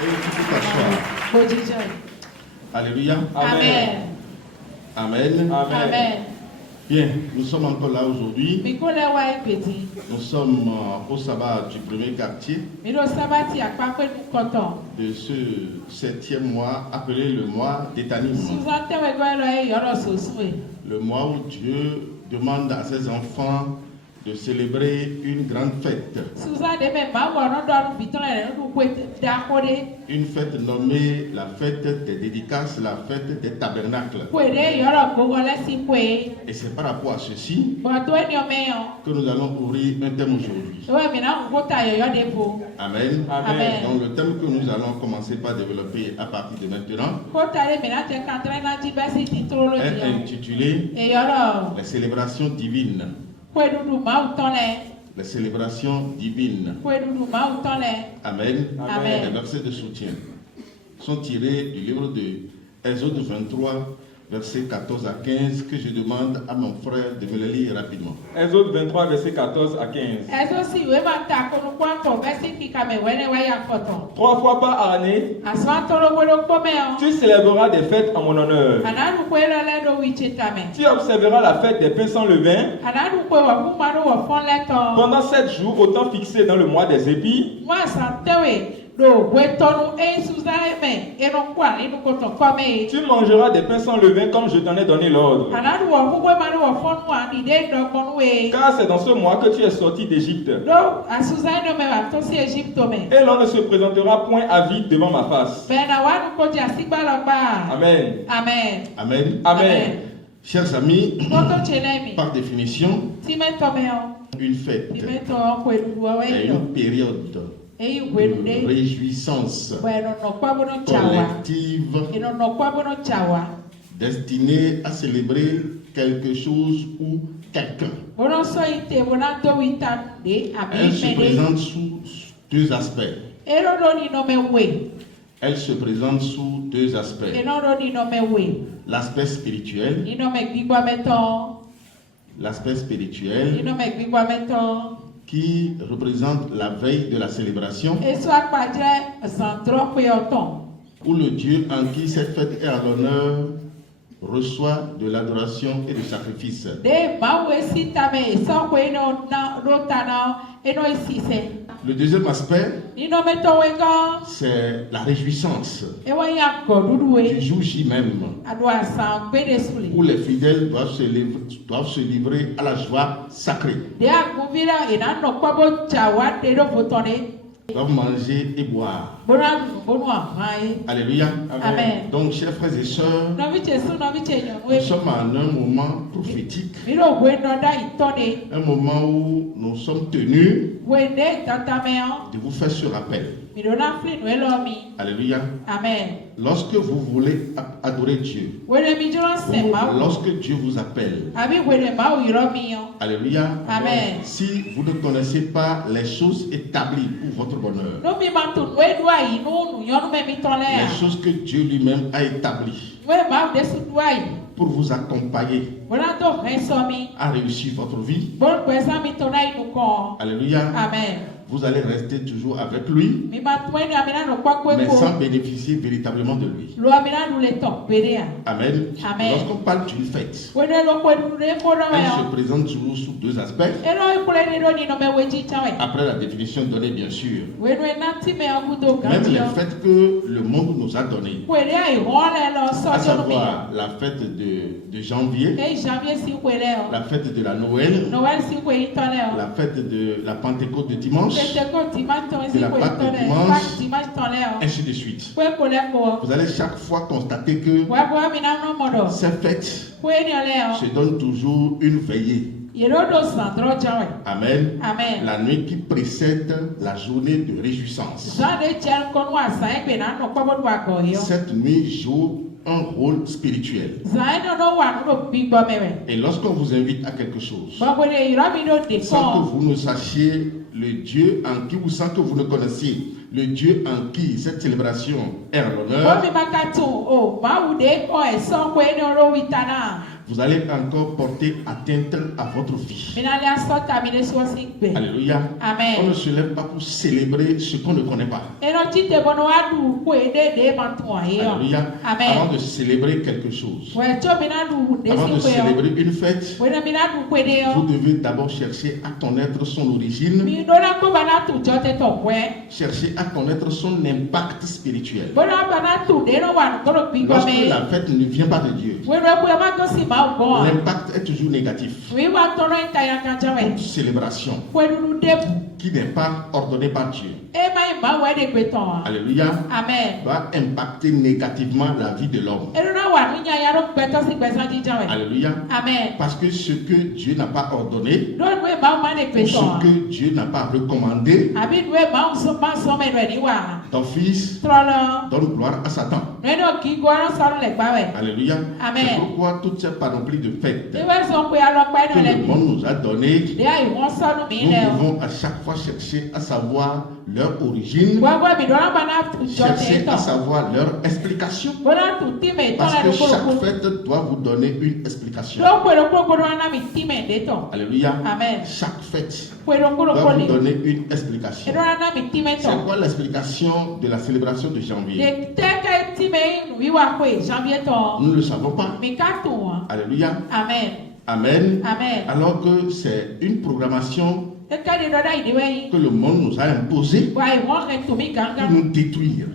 Et tu peux t'asseoir. Alléluia. Amen. Amen. Amen. Bien, nous sommes encore là aujourd'hui. Nous sommes au sabbat du premier quartier de ce 7e mois appelé le mois d'étanisme. Le mois où Dieu demande à ses enfants de célébrer une grande fête. Une fête nommée la fête des dédicaces, la fête des tabernacles. Et c'est par rapport à ceci que nous allons ouvrir un thème aujourd'hui. Amen. Amen. Donc le thème que nous allons commencer par développer à partir de maintenant est intitulé les célébrations divines. Les célébrations divines. Amen. Amen. Les versets de soutien sont tirés du livre de Exode 23, versets 14 à 15, que je demande à mon frère de me le lire rapidement. Exode 23, versets 14 à 15. 3 fois par année, tu célébreras des fêtes en mon honneur. Tu observeras la fête des pains sans levain pendant 7 jours au temps fixé dans le mois des épis. Tu mangeras des pains sans levain comme je t'en ai donné l'ordre. Car c'est dans ce mois que tu es sorti d'Égypte. Et l'on ne se présentera point à vide devant ma face. Amen. Amen. Amen. Amen. Chers amis, par définition, une fête est une période de réjouissance collective destinée à célébrer quelque chose ou quelqu'un. Elle se présente sous deux aspects. Elle se présente sous deux aspects. L'aspect spirituel. L'aspect spirituel qui représente la veille de la célébration, où le Dieu en qui cette fête est à l'honneur reçoit de l'adoration et du sacrifice. Le deuxième aspect, c'est la réjouissance du jour J même, où les fidèles doivent se livrer à la joie sacrée. Doivent manger et boire. Alléluia. Amen. Donc, chers frères et sœurs, nous sommes en un moment prophétique, un moment où nous sommes tenus de vous faire ce rappel. Alléluia. Amen. Lorsque vous voulez adorer Dieu, ou lorsque Dieu vous appelle, alléluia. Amen. Si vous ne connaissez pas les choses établies pour votre bonheur, les choses que Dieu lui-même a établies pour vous accompagner à réussir votre vie, alléluia. Amen. Vous allez rester toujours avec lui, mais sans bénéficier véritablement de lui. Amen. Amen. Lorsqu'on parle d'une fête, elle se présente toujours sous deux aspects. Après la définition donnée, bien sûr. Même les fêtes que le monde nous a données, à savoir la fête de janvier, la fête de la Noël, la fête de la Pentecôte de dimanche, de la Pâque de dimanche, ainsi de suite. Vous allez chaque fois constater que ces fêtes se donnent toujours une veillée. Amen. Amen. La nuit qui précède la journée de réjouissance. Cette nuit joue un rôle spirituel. Et lorsqu'on vous invite à quelque chose, sans que vous ne sachiez le Dieu en qui, ou sans que vous ne connaissiez le Dieu en qui cette célébration est à l'honneur, vous allez encore porter atteinte à votre vie. Alléluia. Amen. On ne se lève pas pour célébrer ce qu'on ne connaît pas. Alléluia. Amen. Avant de célébrer quelque chose, avant de célébrer une fête, vous devez d'abord chercher à connaître son origine, chercher à connaître son impact spirituel. Lorsque la fête ne vient pas de Dieu, l'impact est toujours négatif. Toute célébration qui n'est pas ordonnée par Dieu, alléluia, Amen, va impacter négativement la vie de l'homme. Alléluia. Amen. Parce que ce que Dieu n'a pas ordonné, ou ce que Dieu n'a pas recommandé, ton fils donne gloire à Satan. Alléluia. Amen. C'est pourquoi toute cette panoplie de fêtes que le monde nous a données, nous devons à chaque fois chercher à savoir leur origine, chercher à savoir leur explication. Parce que chaque fête doit vous donner une explication. Alléluia. Amen. Chaque fête doit vous donner une explication. C'est quoi l'explication de la célébration de janvier? Nous ne le savons pas. Alléluia. Amen. Amen. Amen. Alors que c'est une programmation que le monde nous a imposée pour nous détruire.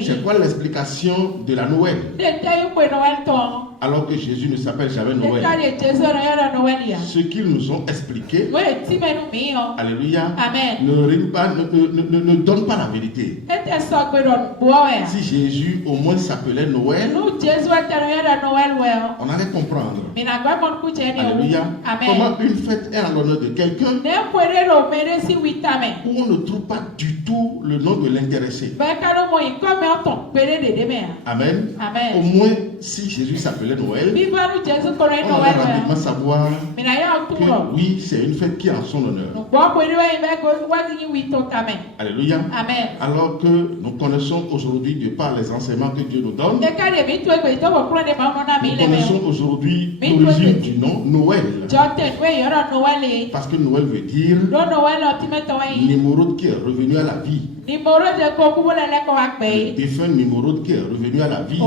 C'est quoi l'explication de la Noël? Alors que Jésus ne s'appelle jamais Noël. Ce qu'ils nous ont expliqué, alléluia, ne donne pas la vérité. Si Jésus au moins s'appelait Noël, on allait comprendre. Alléluia. Comment une fête est en l'honneur de quelqu'un où on ne trouve pas du tout le nom de l'intéressé. Amen. Amen. Au moins, si Jésus s'appelait Noël, on va rapidement savoir que oui, c'est une fête qui est en son honneur. Alléluia. Amen. Alors que nous connaissons aujourd'hui, de par les enseignements que Dieu nous donne, nous connaissons aujourd'hui l'origine du nom Noël. Parce que Noël veut dire Nimrod qui est revenu à la vie. Le défunt Nimrod qui est revenu à la vie.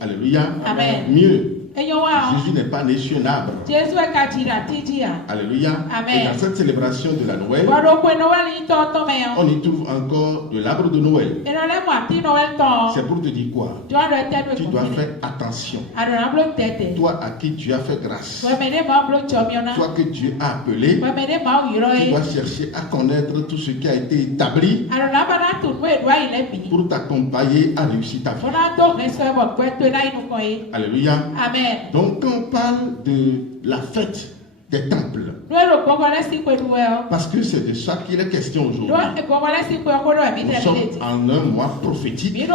Alléluia. Amen. Mieux, Jésus n'est pas né sur un arbre. Alléluia. Amen. Et dans cette célébration de la Noël, on y trouve encore de l'arbre de Noël. C'est pour te dire quoi? Tu dois faire attention. Toi à qui Dieu a fait grâce, toi que Dieu a appelé, tu dois chercher à connaître tout ce qui a été établi pour t'accompagner à réussir ta vie. Alléluia. Amen. Donc quand on parle de la fête des temples, parce que c'est de ça qu'il est question aujourd'hui. Nous sommes en un mois prophétique, le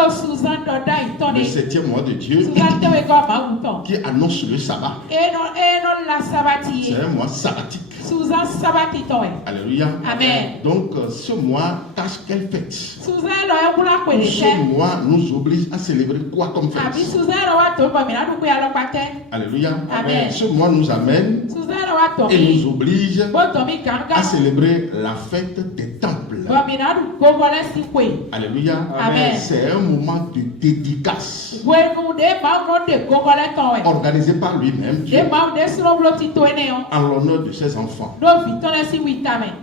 7e mois de Dieu, qui annonce le sabbat. C'est un mois sabbatique. Alléluia. Amen. Donc ce mois, tâche quelle fête? Ce mois nous oblige à célébrer quoi comme fête? Alléluia. Amen. Ce mois nous amène et nous oblige à célébrer la fête des temples. Alléluia. Amen. C'est un moment de dédicace organisé par lui-même Dieu en l'honneur de ses enfants.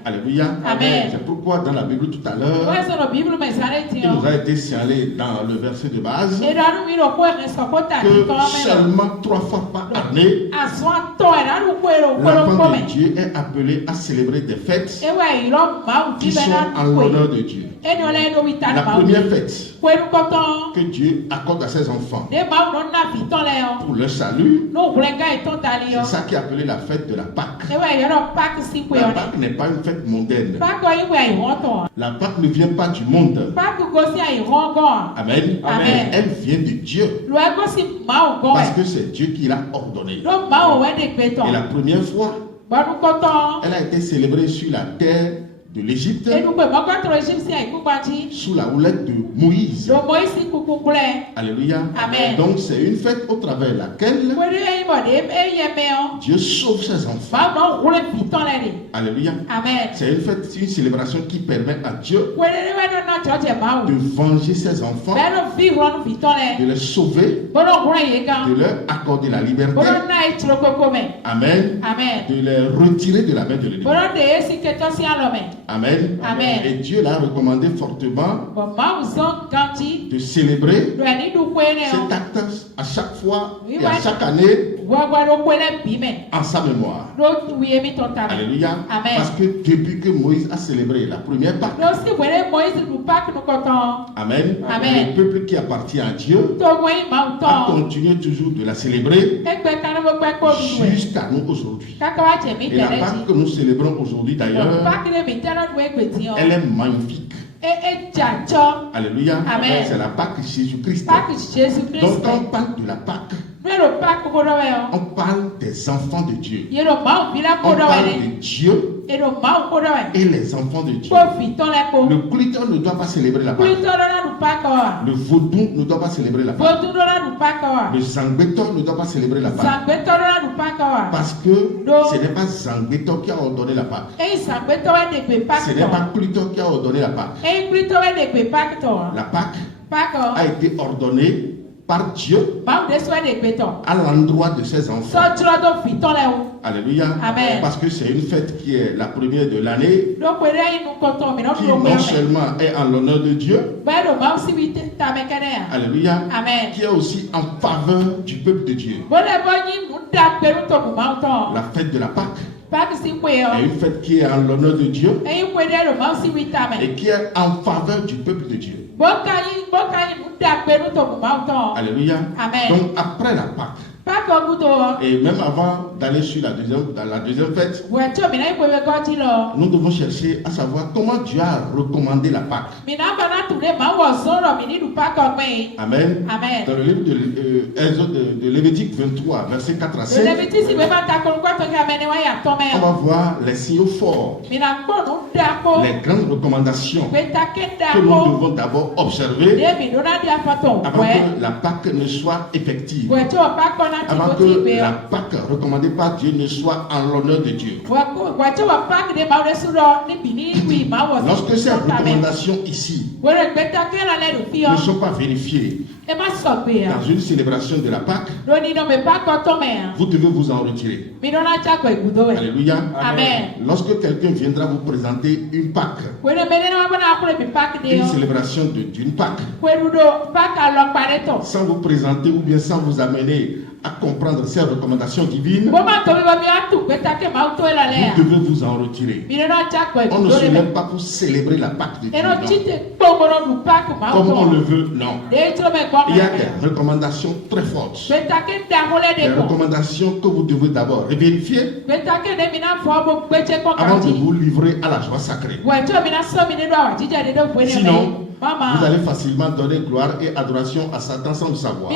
Alléluia. Amen. C'est pourquoi dans la Bible tout à l'heure, il nous a été signalé dans le verset de base que seulement 3 fois par année, l'enfant de Dieu est appelé à célébrer des fêtes qui sont en l'honneur de Dieu. La première fête que Dieu accorde à ses enfants pour leur salut, c'est ça qui est appelé la fête de la Pâque. La Pâque n'est pas une fête mondaine. La Pâque ne vient pas du monde. Amen. Amen. Elle vient de Dieu. Parce que c'est Dieu qui l'a ordonné. Et la première fois, elle a été célébrée sur la terre de l'Égypte sous la houlette de Moïse. Alléluia. Amen. Donc c'est une fête au travers laquelle Dieu sauve ses enfants. Alléluia. Amen. C'est une fête, une célébration qui permet à Dieu de venger ses enfants, de les sauver, de leur accorder la liberté. Amen. Amen. De les retirer de la main de l'ennemi. Amen. Amen. Et Dieu l'a recommandé fortement de célébrer cet acte à chaque fois et à chaque année en sa mémoire. Alléluia. Amen. Parce que depuis que Moïse a célébré la première Pâque, Amen. Amen. Le peuple qui appartient à Dieu a continué toujours de la célébrer jusqu'à nous aujourd'hui. Et la Pâque que nous célébrons aujourd'hui d'ailleurs, elle est magnifique. Alléluia. Amen. C'est la Pâque de Jésus-Christ. Donc quand on parle de la Pâque, on parle des enfants de Dieu. On parle de Dieu et les enfants de Dieu. Le cliteur ne doit pas célébrer la Pâque. Le vaudou ne doit pas célébrer la Pâque. Le Zangbetor ne doit pas célébrer la Pâque. Parce que ce n'est pas Zangbetor qui a ordonné la Pâque. Ce n'est pas cliteur qui a ordonné la Pâque. La Pâque a été ordonnée par Dieu à l'endroit de ses enfants. Alléluia. Amen. Parce que c'est une fête qui est la première de l'année, qui non seulement est en l'honneur de Dieu, alléluia, Amen. qui est aussi en faveur du peuple de Dieu. La fête de la Pâque est une fête qui est en l'honneur de Dieu et qui est en faveur du peuple de Dieu. Alléluia. Amen. Donc après la Pâque, et même avant d'aller sur la deuxième fête, nous devons chercher à savoir comment Dieu a recommandé la Pâque. Amen. Amen. Dans le livre de Lévitique 23, versets 4 à 5, on va voir les signaux forts, les grandes recommandations que nous devons d'abord observer avant que la Pâque ne soit effective, avant que la Pâque recommandée par Dieu ne soit en l'honneur de Dieu. Lorsque ces recommandations ici ne sont pas vérifiées dans une célébration de la Pâque, vous devez vous en retirer. Alléluia. Amen. Lorsque quelqu'un viendra vous présenter une Pâque, une célébration d'une Pâque, sans vous présenter ou bien sans vous amener à comprendre ces recommandations divines, vous devez vous en retirer. On ne se lève pas pour célébrer la Pâque de Dieu, non. Comme on le veut, non. Il y a des recommandations très fortes, des recommandations que vous devez d'abord vérifier avant de vous livrer à la joie sacrée. Sinon, vous allez facilement donner gloire et adoration à Satan sans le savoir.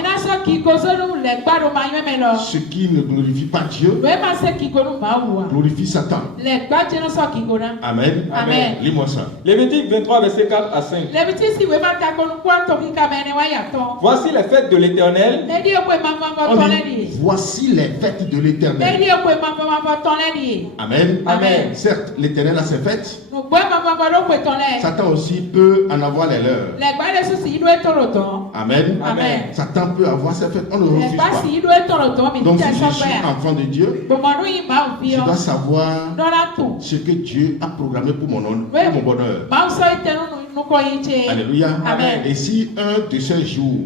Ce qui ne glorifie pas Dieu glorifie Satan. Amen. Amen. Lis-moi ça. Lévitique 23, versets 4 à 5. Voici les fêtes de l'Éternel. On dit, voici les fêtes de l'Éternel. Amen. Amen. Certes, l'Éternel a ses fêtes. Satan aussi peut en avoir les leurs. Amen. Amen. Satan peut avoir ses fêtes. On ne refuse pas. Donc si je suis enfant de Dieu, je dois savoir ce que Dieu a programmé pour mon bonheur. Alléluia. Amen. Et si un de ces jours,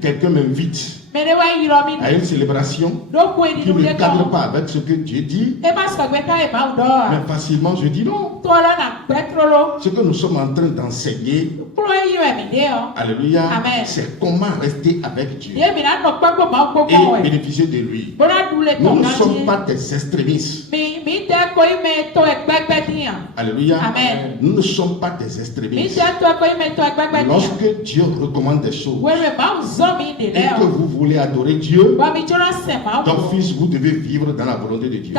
quelqu'un m'invite à une célébration qui ne cadre pas avec ce que Dieu dit, mais facilement je dis non. Ce que nous sommes en train d'enseigner, alléluia, c'est comment rester avec Dieu et bénéficier de lui. Nous ne sommes pas des extrémistes. Alléluia. Amen. Nous ne sommes pas des extrémistes. Lorsque Dieu recommande des choses et que vous voulez adorer Dieu, d'office vous devez vivre dans la volonté de Dieu.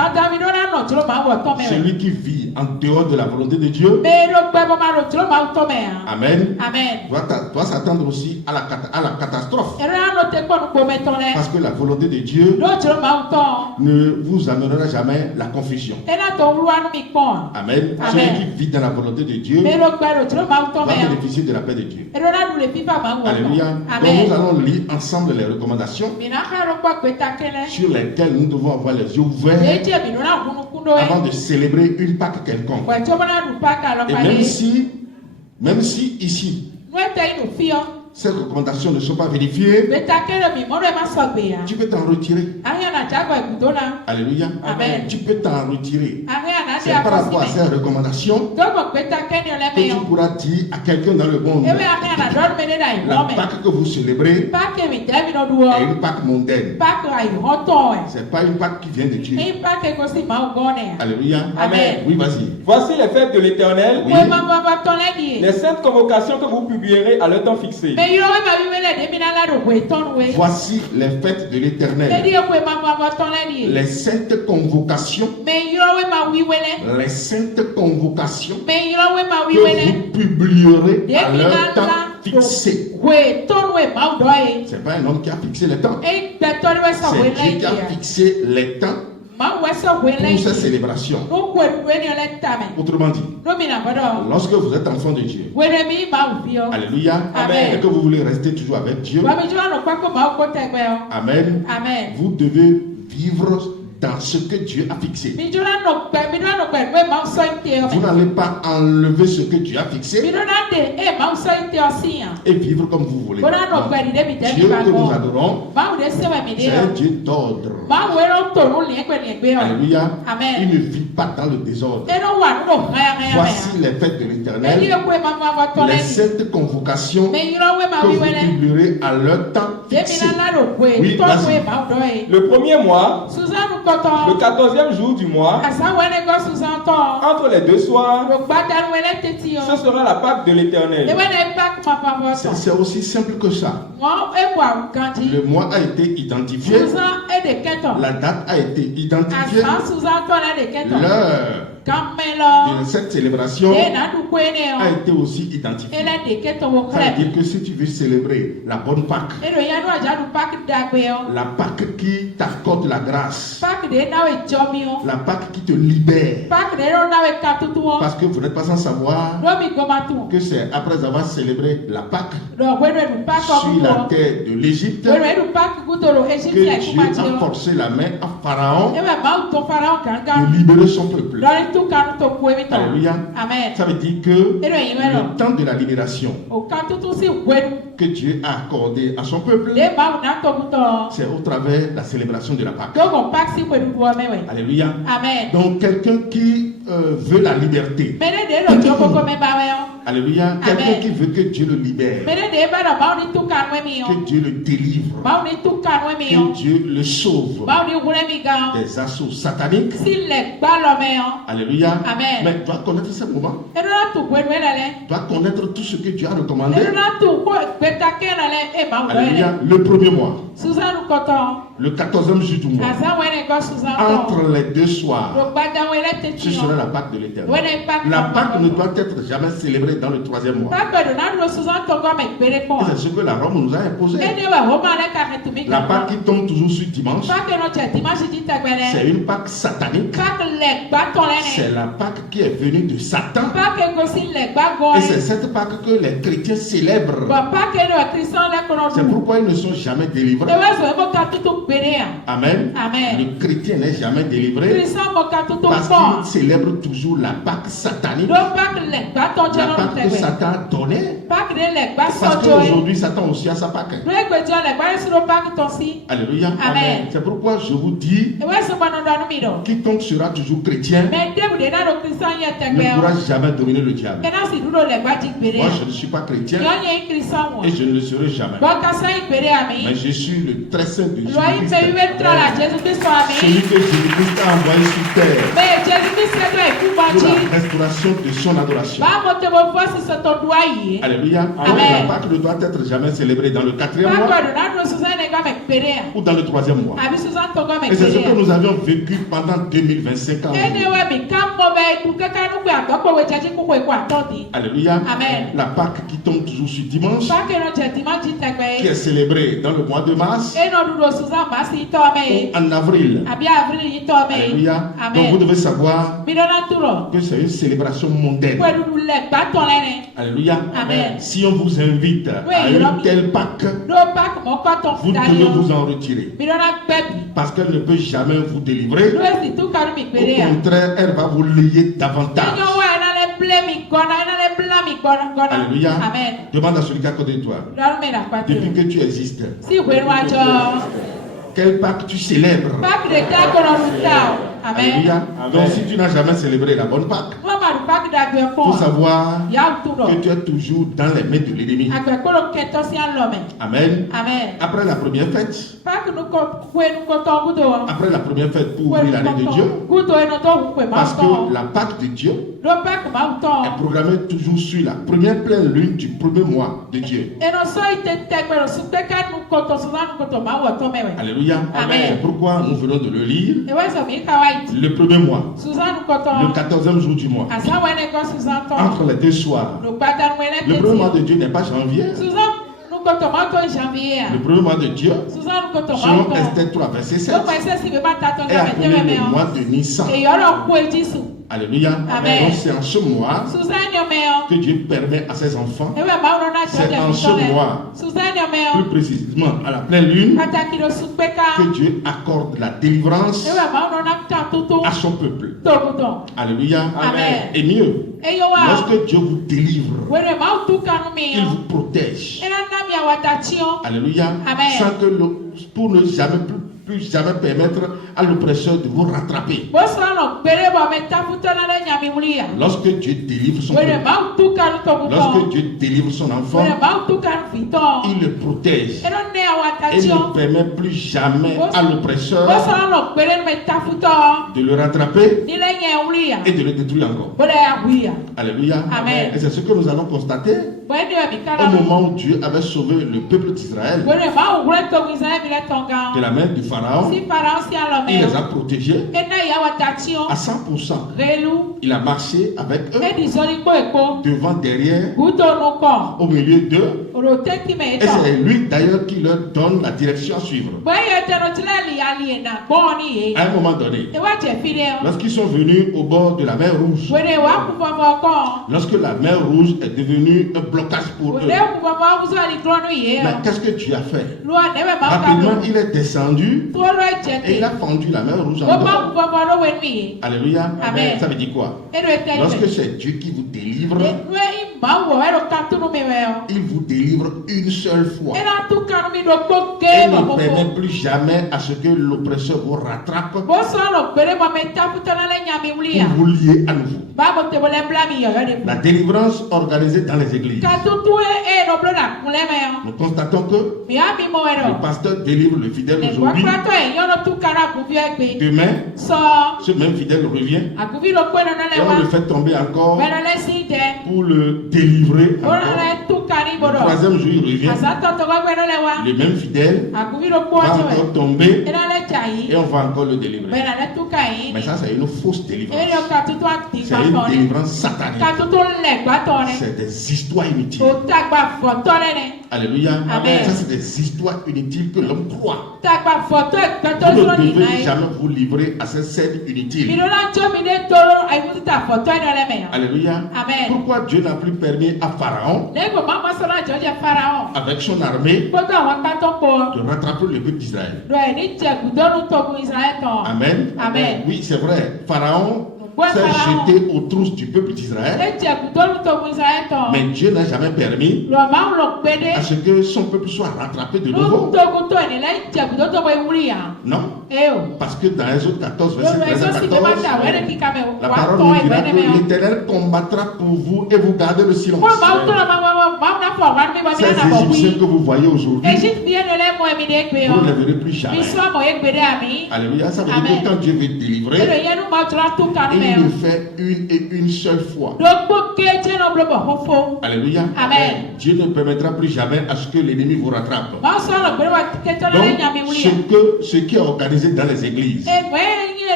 Celui qui vit en dehors de la volonté de Dieu, Amen, doit s'attendre aussi à la catastrophe. Parce que la volonté de Dieu ne vous amènera jamais la confusion. Amen. Celui qui vit dans la volonté de Dieu va bénéficier de la paix de Dieu. Alléluia. Donc nous allons lire ensemble les recommandations sur lesquelles nous devons avoir les yeux ouverts avant de célébrer une Pâque quelconque. Et même si ici ces recommandations ne sont pas vérifiées, tu peux t'en retirer. Alléluia. Amen. Tu peux t'en retirer. C'est par rapport à ces recommandations que tu pourras dire à quelqu'un dans le monde: la Pâque que vous célébrez est une Pâque mondaine. C'est pas une Pâque qui vient de Dieu. Alléluia. Amen. Oui, vas-y. Voici les fêtes de l'Éternel, Oui. les saintes convocations que vous publierez à leur temps fixé. Voici les fêtes de l'Éternel, les saintes convocations, les saintes convocations que vous publierez à leur temps fixé. C'est pas un homme qui a fixé les temps, c'est Dieu qui a fixé les temps pour ces célébrations. Autrement dit, lorsque vous êtes enfant de Dieu, alléluia, Amen. et que vous voulez rester toujours avec Dieu, amen, vous devez vivre dans ce que Dieu a fixé. Vous n'allez pas enlever ce que Dieu a fixé et vivre comme vous voulez. Non. Dieu que nous adorons, c'est un Dieu d'ordre. Alléluia. Amen. Il ne vit pas dans le désordre. Voici les fêtes de l'Éternel, les saintes convocations que vous publierez à leur temps fixé. Oui, vas-y. Le premier mois, le 14e jour du mois, entre les deux soirs, ce sera la Pâque de l'Éternel. C'est aussi simple que ça. Le mois a été identifié, la date a été identifiée, l'heure de cette célébration a été aussi identifiée. Ça veut dire que si tu veux célébrer la bonne Pâque, la Pâque qui t'accorde la grâce, la Pâque qui te libère, parce que vous n'êtes pas sans savoir que c'est après avoir célébré la Pâque sur la terre de l'Égypte que Dieu a forcé la main à Pharaon de libérer son peuple. Alléluia. Ça veut dire que le temps de la libération que Dieu a accordé à son peuple, c'est au travers de la célébration de la Pâque. Alléluia. Donc quelqu'un qui veut la liberté, alléluia, quelqu'un qui veut que Dieu le libère, que Dieu le délivre, que Dieu le sauve des assauts sataniques, alléluia, mais doit connaître ce moment, doit connaître tout ce que Dieu a recommandé. Alléluia. Le premier mois, le 14e jour du mois, entre les deux soirs, ce sera la Pâque de l'Éternel. La Pâque ne doit être jamais célébrée dans le 3e mois. C'est ce que la Rome nous a imposé. La Pâque qui tombe toujours sur dimanche, c'est une Pâque satanique. C'est la Pâque qui est venue de Satan. Et c'est cette Pâque que les chrétiens célèbrent. C'est pourquoi ils ne sont jamais délivrés. Amen. Le chrétien n'est jamais délivré parce qu'il célèbre toujours la Pâque satanique. La Pâque que Satan a donnée Parce qu'aujourd'hui, Satan aussi a sa Pâque. Alléluia. Amen. C'est pourquoi je vous dis, quiconque sera toujours chrétien ne pourra jamais dominer le diable. Moi, je ne suis pas chrétien et je ne le serai jamais. Mais je suis le très saint de Jésus-Christ. Celui que Jésus-Christ a envoyé sur terre pour la restauration de son adoration. Alléluia. Donc la Pâque ne doit être jamais célébrée dans le 4e mois ou dans le 3e mois. Et c'est ce que nous avions vécu pendant 2025 ans. Alléluia. La Pâque qui tombe toujours sur dimanche, qui est célébrée dans le mois de mars ou en avril. Alléluia. Donc vous devez savoir que c'est une célébration mondaine. Alléluia. Si on vous invite à une telle Pâque, vous devez vous en retirer. Parce qu'elle ne peut jamais vous délivrer. Au contraire, elle va vous lier davantage. Alléluia. Demande à celui qui est à côté de toi. Depuis que tu existes, quelle Pâque tu célèbres? Alléluia. Donc si tu n'as jamais célébré la bonne Pâque, il faut savoir que tu es toujours dans les mains de l'ennemi. Amen. Après la première fête, pour ouvrir l'année de Dieu, parce que la Pâque de Dieu est programmée toujours sur la première pleine lune du premier mois de Dieu. Alléluia. C'est pourquoi nous venons de le lire. Le premier mois, le 14e jour du mois, entre les deux soirs. Le premier mois de Dieu n'est pas janvier. Le premier mois de Dieu, selon Esther 3, verset 7, est appelé le mois de Nissan. Alléluia. Donc c'est en ce mois que Dieu permet à ses enfants, c'est en ce mois, plus précisément à la pleine lune, que Dieu accorde la délivrance à son peuple. Alléluia. Et mieux, lorsque Dieu vous délivre, il vous protège. Alléluia. Sans que pour ne jamais plus jamais permettre à l'oppresseur de vous rattraper. Lorsque Dieu délivre son peuple, lorsque Dieu délivre son enfant, il le protège et ne permet plus jamais à l'oppresseur de le rattraper et de le détruire encore. Alléluia. Et c'est ce que nous allons constater au moment où Dieu avait sauvé le peuple d'Israël de la main du Pharaon. Il les a protégés à 100%. Il a marché avec eux, devant, derrière, au milieu d'eux. Et c'est lui d'ailleurs qui leur donne la direction à suivre. À un moment donné, lorsqu'ils sont venus au bord de la mer Rouge, lorsque la mer Rouge est devenue un blocage pour eux, mais qu'est-ce que tu as fait? Rapidement, il est descendu et il a fendu la mer Rouge en deux. Alléluia. Ça veut dire quoi? Lorsque c'est Dieu qui vous délivre, il vous délivre une seule fois. Et ne permet plus jamais à ce que l'oppresseur vous rattrape pour vous lier à nouveau. La délivrance organisée dans les églises. Nous constatons que le pasteur délivre le fidèle aujourd'hui. Demain, ce même fidèle revient et on le fait tomber encore pour le délivrer encore. Le troisième jour, il revient. Le même fidèle va encore tomber et on va encore le délivrer. Mais ça, c'est une fausse délivrance. C'est une délivrance satanique. C'est des histoires inutiles. Alléluia. Ça, c'est des histoires inutiles que l'homme croit. Vous ne devez jamais vous livrer à ces scènes inutiles. Alléluia. Pourquoi Dieu n'a plus permis à Pharaon, avec son armée, de rattraper le peuple d'Israël? Amen. Oui, c'est vrai. Pharaon s'est jeté aux trousses du peuple d'Israël. Mais Dieu n'a jamais permis à ce que son peuple soit rattrapé de nouveau. Non. Parce que dans Exode 14, verset 13 à 14, la parole nous dira que l'Éternel combattra pour vous et vous gardez le silence. Ces Égyptiens que vous voyez aujourd'hui, vous ne les verrez plus jamais. Alléluia, ça veut dire que quand Dieu veut délivrer, il le fait une et une seule fois. Alléluia. Amen. Dieu ne permettra plus jamais à ce que l'ennemi vous rattrape. Donc, ce qui est organisé dans les églises,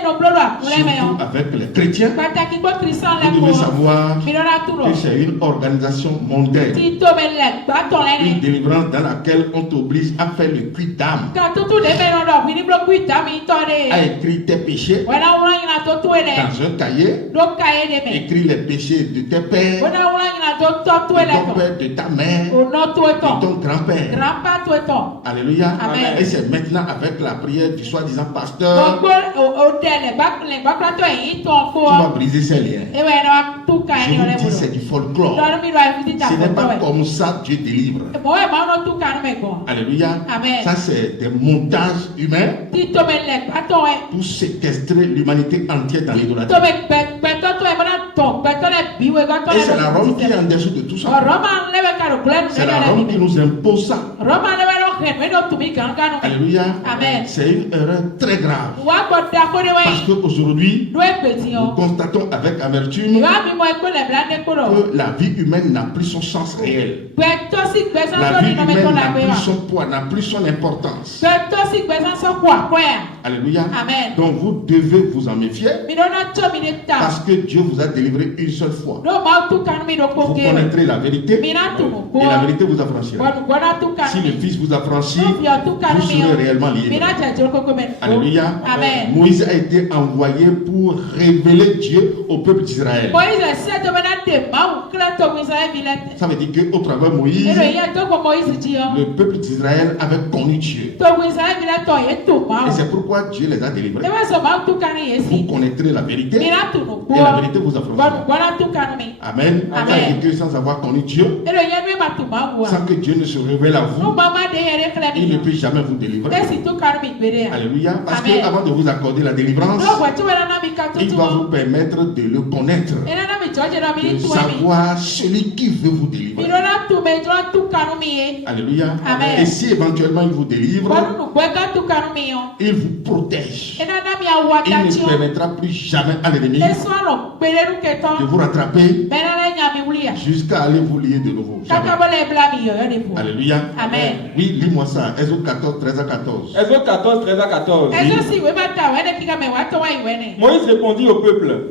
surtout avec les chrétiens, vous devez savoir que c'est une organisation mondaine, une délivrance dans laquelle on t'oblige à faire le cuit d'âme, à écrire tes péchés dans un cahier, écrire les péchés de tes pères, de ton père, de ta mère, de ton grand-père. Alléluia. Amen. Et c'est maintenant avec la prière du soi-disant pasteur tu vas briser ces liens. Je vous dis, c'est du folklore. Ce n'est pas comme ça Dieu délivre. Alléluia. Amen. Ça, c'est des montages humains pour séquestrer l'humanité entière dans l'idolâtrie. Et c'est la Rome qui est en dessous de tout ça. C'est la Rome qui nous impose ça. Alléluia. Amen. C'est une erreur très grave. Parce qu'aujourd'hui, nous constatons avec amertume que la vie humaine n'a plus son sens réel. La vie humaine n'a plus son poids, n'a plus son importance. Alléluia. Amen. Donc vous devez vous en méfier parce que Dieu vous a délivré une seule fois. Vous connaîtrez la vérité et la vérité vous affranchira. Si le Fils vous affranchit, vous serez réellement liés. Alléluia. Amen. Moïse a été envoyé pour révéler Dieu au peuple d'Israël. Ça veut dire qu'au travers de Moïse, le peuple d'Israël avait connu Dieu. Et c'est pourquoi Dieu les a délivrés. Vous connaîtrez la vérité et la vérité vous affranchira. Amen. Ça veut dire que sans avoir connu Dieu, sans que Dieu ne se révèle à vous, il ne peut jamais vous délivrer. Alléluia. Parce qu'avant de vous accorder la délivrance, il doit vous permettre de le connaître, de savoir celui qui veut vous délivrer. Alléluia. Amen. Et si éventuellement il vous délivre, il vous protège. Il ne permettra plus jamais à l'ennemi de vous rattraper jusqu'à aller vous lier de nouveau. Jamais. Alléluia. Amen. Oui, lis-moi ça. Exode 14, 13 à 14. Exode 14, 13 à 14. Moïse répondit au peuple: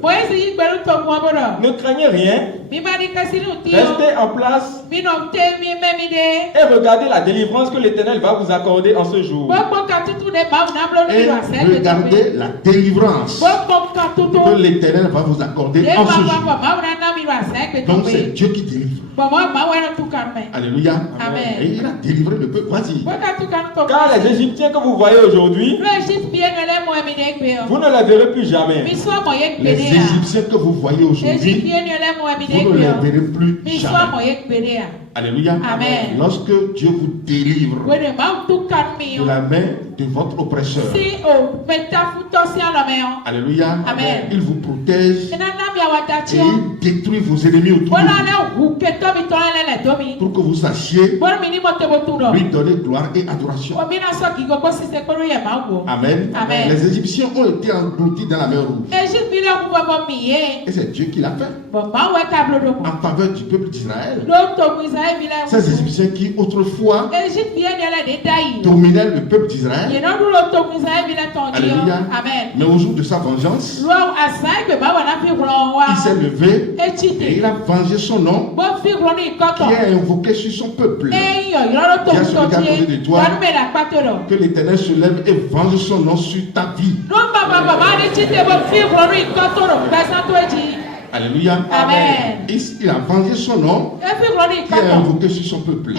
ne craignez rien, restez en place et regardez la délivrance que l'Éternel va vous accorder en ce jour. Et regardez la délivrance que l'Éternel va vous accorder en ce jour. Donc c'est Dieu qui délivre. Alléluia. Amen. Et il a délivré le peuple. Vas-y. Car les Égyptiens que vous voyez aujourd'hui, vous ne les verrez plus jamais. Les Égyptiens que vous voyez aujourd'hui, vous ne les verrez plus jamais. Alléluia. Amen. Lorsque Dieu vous délivre de la main de votre oppresseur, alléluia, Amen. il vous protège et il détruit vos ennemis autour de vous pour que vous sachiez lui donner gloire et adoration. Amen. Amen. Les Égyptiens ont été engloutis dans la mer Rouge. Et c'est Dieu qui l'a fait en faveur du peuple d'Israël. Ces Égyptiens qui autrefois dominaient le peuple d'Israël. Alléluia. Mais au jour de sa vengeance, il s'est levé et il a vengé son nom qui est invoqué sur son peuple. Dis à celui qui est à côté de toi que l'Éternel se lève et venge son nom sur ta vie. Alléluia. Amen. Il a vengé son nom qui est invoqué sur son peuple.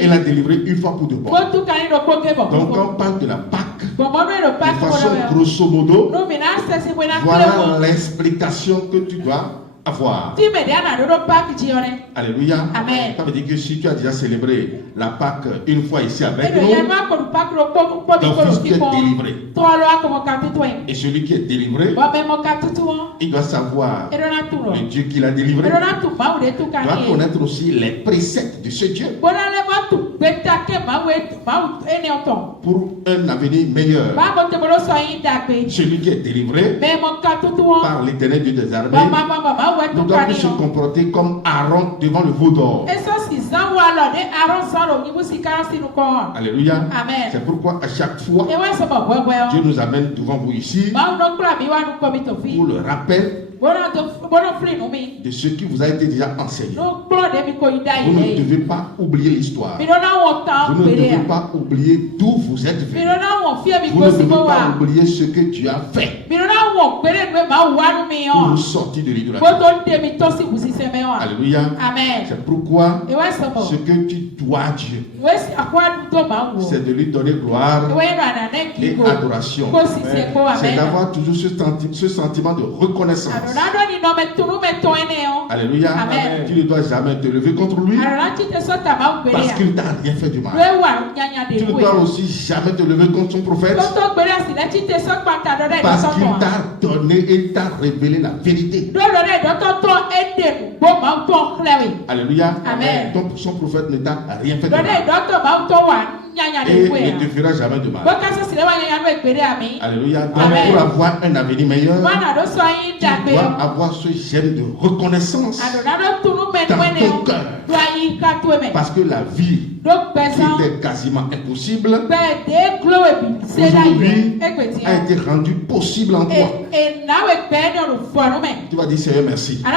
Et l'a délivré une fois pour de bon. Donc quand on parle de la Pâque, De façon grosso modo, voilà l'explication que tu dois avoir. Alléluia. Amen. Ça veut dire que si tu as déjà célébré la Pâque une fois ici avec nous, ton fils qui est délivré. Et celui qui est délivré, il doit savoir le Dieu qui l'a délivré. Il doit connaître aussi les préceptes de ce Dieu pour un avenir meilleur. Celui qui est délivré par l'Éternel Dieu des armées ne doit plus se comporter comme Aaron devant le veau d'or. Alléluia. Amen. C'est pourquoi à chaque fois, Dieu nous amène devant vous ici pour le rappel de ce qui vous a été déjà enseigné. Vous ne devez pas oublier l'histoire. Vous ne devez pas oublier d'où vous êtes venu. Vous ne devez pas oublier ce que tu as fait pour nous sortir de l'idolâtrie. Alléluia. Amen. C'est pourquoi ce que tu dois à Dieu, c'est de lui donner gloire et adoration. C'est d'avoir toujours ce sentiment de reconnaissance. Alléluia. Amen. Tu ne dois jamais te lever contre lui parce qu'il ne t'a rien fait du mal. Tu ne dois aussi jamais te lever contre son prophète parce qu'il t'a donné et t'a révélé la vérité. Alléluia. Amen. Son prophète ne t'a rien fait de mal. Et ne te fera jamais de mal. Alléluia. Donc Amen. pour avoir un avenir meilleur, tu dois avoir ce gène de reconnaissance dans ton cœur. Parce que la vie qui était quasiment impossible, aujourd'hui a été rendue possible en toi. Tu vas dire Seigneur merci. Et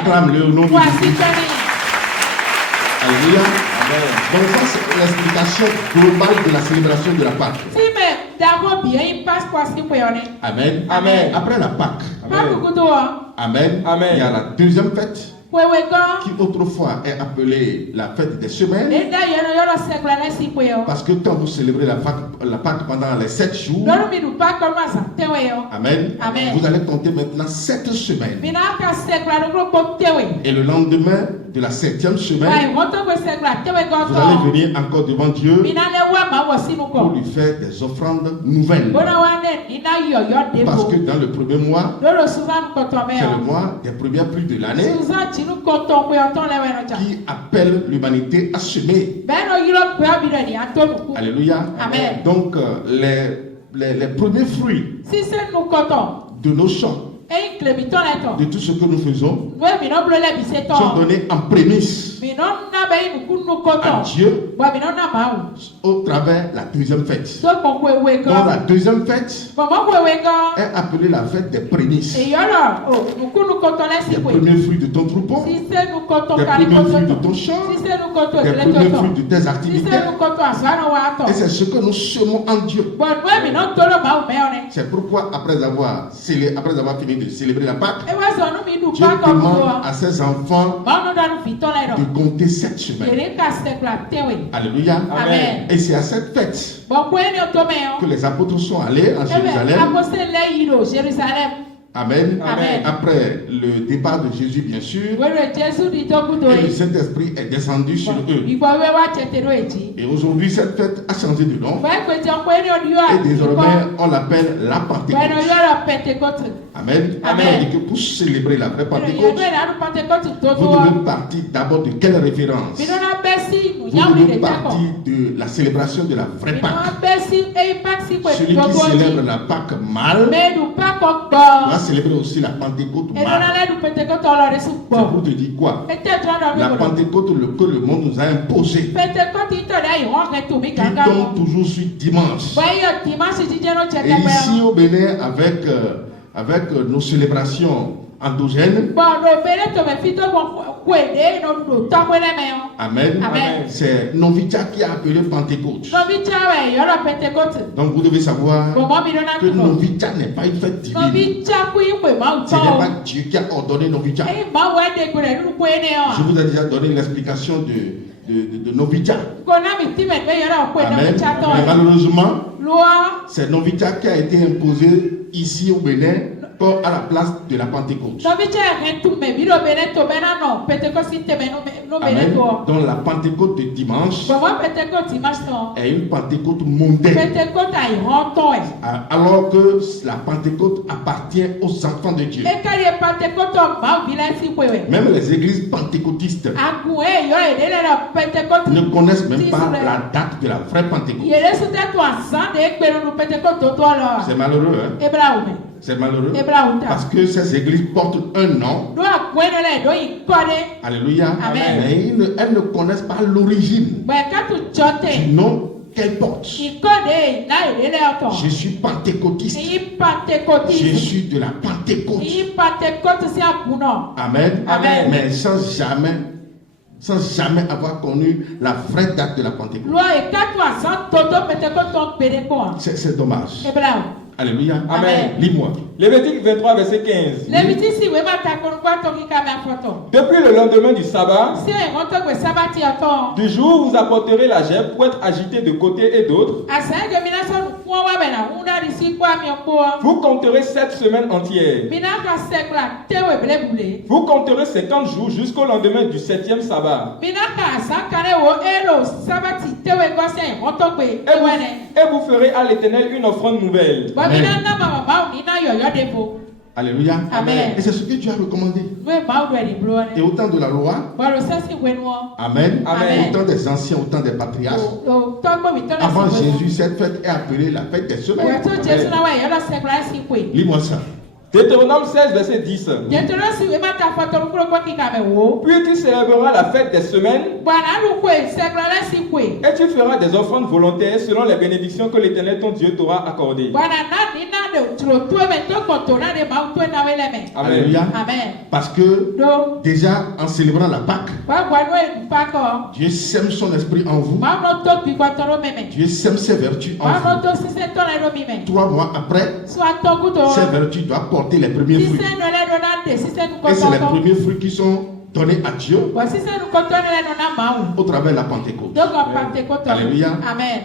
acclame-le au nom de Jésus. Alléluia. Donc ça c'est l'explication globale de la célébration de la Pâque. Amen. Amen. Après la Pâque, Amen. Amen. Il y a la deuxième fête qui autrefois est appelée la fête des semaines. Parce que quand vous célébrez la Pâque pendant les 7 jours, Amen, Amen. Vous allez compter maintenant 7 semaines. Et le lendemain de la 7e semaine, vous allez venir encore devant Dieu pour lui faire des offrandes nouvelles. Parce que dans le premier mois, c'est le mois des premières pluies de l'année qui appelle l'humanité à semer. Alléluia. Amen. Donc les premiers fruits de nos champs, de tout ce que nous faisons, sont donnés en prémisse à Dieu au travers de la deuxième fête. Donc la deuxième fête est appelée la fête des prémices. Des premiers fruits de ton troupeau, des premiers fruits de ton champ, des premiers fruits de tes activités. Et c'est ce que nous semons en Dieu. C'est pourquoi après avoir fini de célébrer la Pâque, Dieu demande à ses enfants de compter 7 semaines. Alléluia. Amen. Et c'est à cette fête que les apôtres sont allés en Jérusalem. Amen. Amen. Après le départ de Jésus, bien sûr, et le Saint-Esprit est descendu sur eux. Et aujourd'hui, cette fête a changé de nom. Et désormais, on l'appelle la Pentecôte. Amen. Amen. Et que pour célébrer la vraie Pentecôte, vous devez partir d'abord de quelle référence? Vous devez partir de la célébration de la vraie Pâque. Celui qui célèbre la Pâque mal va célébrer aussi la Pentecôte mal. C'est pour te dire quoi? La Pentecôte que le monde nous a imposée, qui tombe toujours sur dimanche. Et ici au Bénin, avec nos célébrations endogène. Amen. C'est Novitia qui a appelé Pentecôte. Donc vous devez savoir que Novitia n'est pas une fête divine. Ce n'est pas Dieu qui a ordonné Novitia. Je vous ai déjà donné l'explication de Novitia. Mais malheureusement, c'est Novitia qui a été imposé ici au Bénin à la place de la Pentecôte. Amen. Donc la Pentecôte de dimanche est une Pentecôte mondaine. Alors que la Pentecôte appartient aux enfants de Dieu. Même les églises pentecôtistes ne connaissent même pas la date de la vraie Pentecôte. C'est malheureux, hein? C'est malheureux parce que ces églises portent un nom. Alléluia. Amen. Mais elles ne connaissent pas l'origine du nom qu'elles portent. Je suis pentecôtiste. Je suis de la Pentecôte. Amen. Amen. Mais sans jamais avoir connu la vraie date de la Pentecôte. C'est dommage. Alléluia. Amen. Lis-moi. Lévitique 23, verset 15. Depuis le lendemain du sabbat, du jour où vous apporterez la gerbes pour être agité de côté et d'autre, vous compterez 7 semaines entières. Vous compterez 50 jours jusqu'au lendemain du 7e sabbat. Et vous ferez à l'Éternel une offrande nouvelle. Amen. Alléluia. Amen. Et c'est ce que Dieu a recommandé. Et au temps de la loi, Amen. Amen. Au temps des anciens, au temps des patriarches, avant Jésus, cette fête est appelée la fête des semaines. Lis-moi ça. Deutéronome 16, verset 10. Puis tu célébreras la fête des semaines et tu feras des offrandes volontaires selon les bénédictions que l'Éternel ton Dieu t'aura accordées. Alléluia. Parce que déjà en célébrant la Pâque, Dieu sème son esprit en vous. Dieu sème ses vertus en vous. 3 mois après, ces vertus doivent porter les premiers fruits. Et c'est les premiers fruits qui sont donnés à Dieu au travers de la Pentecôte. Alléluia.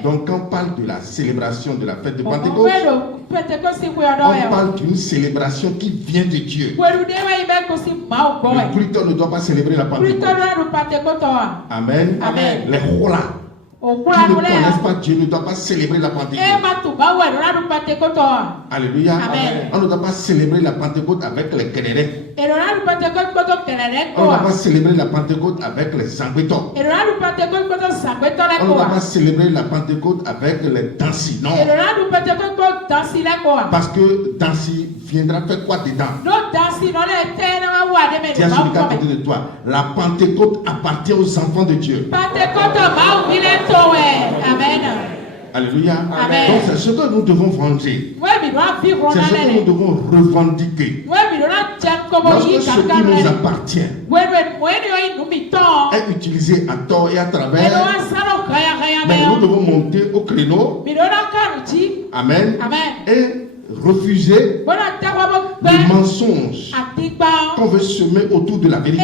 Donc quand on parle de la célébration de la fête de Pentecôte, on parle d'une célébration qui vient de Dieu. Le culteur ne doit pas célébrer la Pentecôte. Amen. Les rois là qui ne connaissent pas Dieu ne doivent pas célébrer la Pentecôte. Alléluia. On ne doit pas célébrer la Pentecôte avec les Kédérés. On ne doit pas célébrer la Pentecôte avec les Sanguétons. On ne doit pas célébrer la Pentecôte avec les Dansi. Non. Parce que Dansi viendra faire quoi dedans? Tiens celui qui est à côté de toi. La Pentecôte appartient aux enfants de Dieu. Alléluia. Donc c'est ce que nous devons venger. C'est ce que nous devons revendiquer. Lorsque ce qui nous appartient est utilisé à tort et à travers, mais nous devons monter au créneau. Amen. Et refuser le mensonge qu'on veut semer autour de la vérité.